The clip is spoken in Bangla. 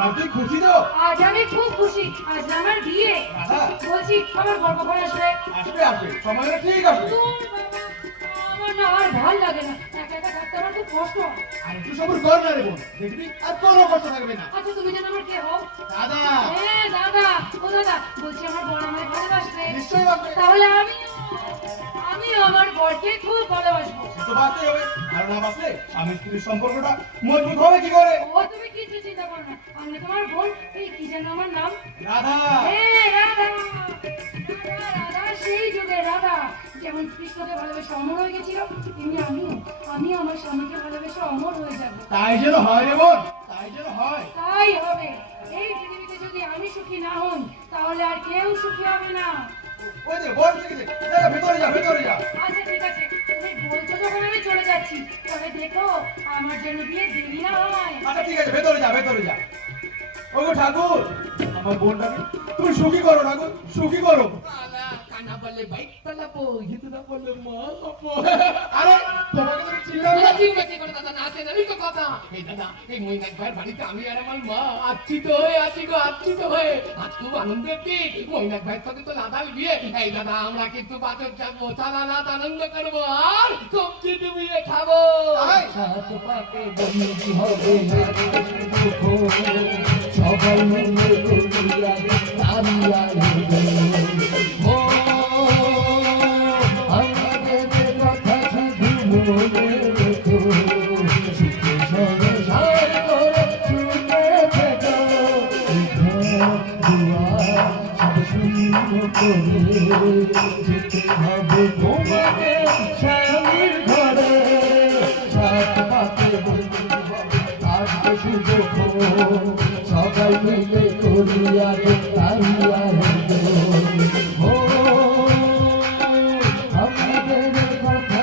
এবার তুই খুশি তো? আজ আমি খুব খুশি, আজ আমার বিয়ে। বলছি আমার বর কখন আসবে? আসবে আসবে, সময় হলে ঠিক আসবে। আমার না আর ভাল লাগে না, একা একা থাকতে আমার খুব কষ্ট হয়। আর একটু সবুর কর না রে বোন, দেখবি আর কোনো কষ্ট থাকবে না। আচ্ছা তুমি যেন আমার কে হও? দাদা। হ্যাঁ দাদা, ও দাদা, বলছি আমার বর আমায় ভালোবাসবে। নিশ্চয়ই বাসবে। তাহলে আমি আমার বরকে খুব ভালোবাসবো। তো বাসতেই হবে, আর না বাসলে স্বামী স্ত্রীর সম্পর্কটা মজবুত হবে কি করে? ও তুমি কিছু চিন্তা করো না, আমি তোমার বোন, এই কি যেন আমার নাম? রাধা। হ্যাঁ রাধা, রাধা রাধা, সেই যুগের রাধা যেমন কৃষ্ণকে ভালোবেসে অমর হয়ে গেছিল, তেমনি আমি আমার স্বামীকে ভালোবেসে অমর হয়ে যাব। তাই যেন হয় রে বোন, তাই যেন হয়। তাই হবে। এই পৃথিবীতে যদি আমি সুখী না হই, তাহলে আর কেউ সুখী হবে না। ওই যে বোন শিখেছে, ভেতরে যা ভেতরে যা। আচ্ছা ঠিক আছে, তুমি বলছো যখন আমি চলে যাচ্ছি, তবে দেখো আমার জন্য বিয়ে দেরি না হয়। আচ্ছা ঠিক আছে, ভেতরে যা ভেতরে যা। ওগো ঠাকুর, আমার বোনটাকে তুমি সুখী করো ঠাকুর, সুখী করো। কানা বলে বাইক চালাবো, হিতুরা বলে মা বাবু। আরে তোমাকে তুমি চিনলাম না। ঠিক আছে করে দাদা, না চেনারই তো কথা। এই দাদা, এই মৈনাক ভাইয়ের বাড়িতে আমি আর আমার মা আচ্ছিত হয়ে আছি গো, আচ্ছিত হয়ে। আজ খুব আনন্দের দিন, মৈনাক ভাইয়ের সাথে তো লাদার বিয়ে। এই দাদা, আমরা কিন্তু বাজার যাবো, চালানাত আনন্দ করবো, আর সবজি ডুবিয়ে খাবো। সাত পাকে বন্দি হবে সবাই মিলে করিয়া তারিয়া ও আমাদের কথা শুধু মনে রেখো, সুখে সংসার করে সুখে থেকো, দুয়ার সব শূন্য করে যেতে হবে তোমাকে স্বামীর ঘরে। সাত পাকে বন্দি আসবে শুভ সবাই মিলে করিয়া তারিয়া